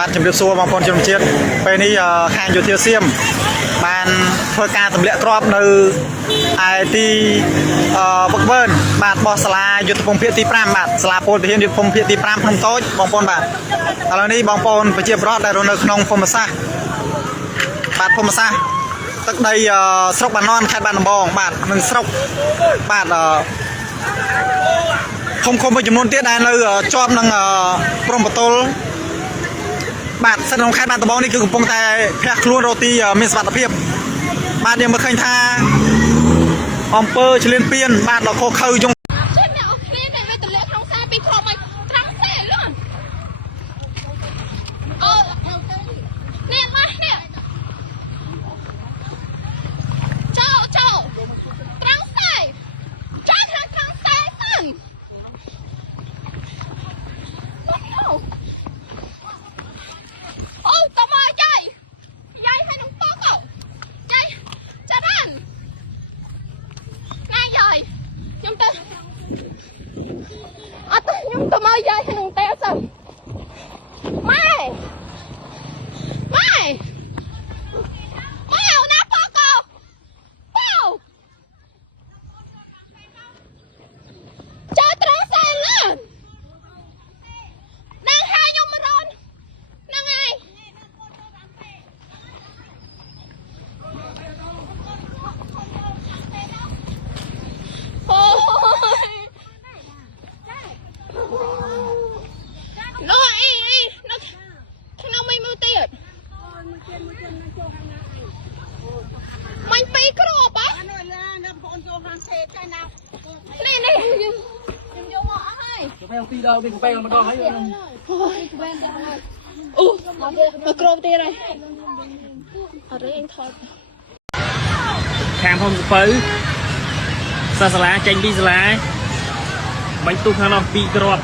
បាទជំរាបសួរបងប្អូនជនជាតិពេលនេះខាងយោធាសៀមបានធ្វើការទម្លាក់គ្រាប់នៅឯទីវឹកវើបាទបោះសាលាយុទ្ធភូមិភាគទី5បាទសាលាពលទាហានយុទ្ធភូមិភាគទី5ភ្នំតូចបងប្អូនបាទឥឡូវនេះបងប្អូនប្រជាពលរដ្ឋដែលរស់នៅក្នុងភូមិសាស្ត្របាទភូមិសាស្ត្រទឹកដីស្រុកបាណន់ខេត្តបាត់ដំបងបាទនិងស្រុកបាទឃុំមួយចំនួនទៀតដែលនៅជាប់នឹងព្រំប្រទល់បាទស្ថិតក្នុងខេត្តបាត់ដំបងនេះគឺកំពុងតែភះខ្លួនរកទីមានសុវត្ថិភាពបាទយើងមើលឃើញថាអំពើឈ្លានពានបាទដល់ខុសខើយងទីដល់វិញបែងម្ដងហើយអូមកក្រោបទៀតហើយអត់រៀងថតខាងភូមិសពៅសាលាចេញពីសាលាបាញ់ទុះខាងនោះ2គ្រាប់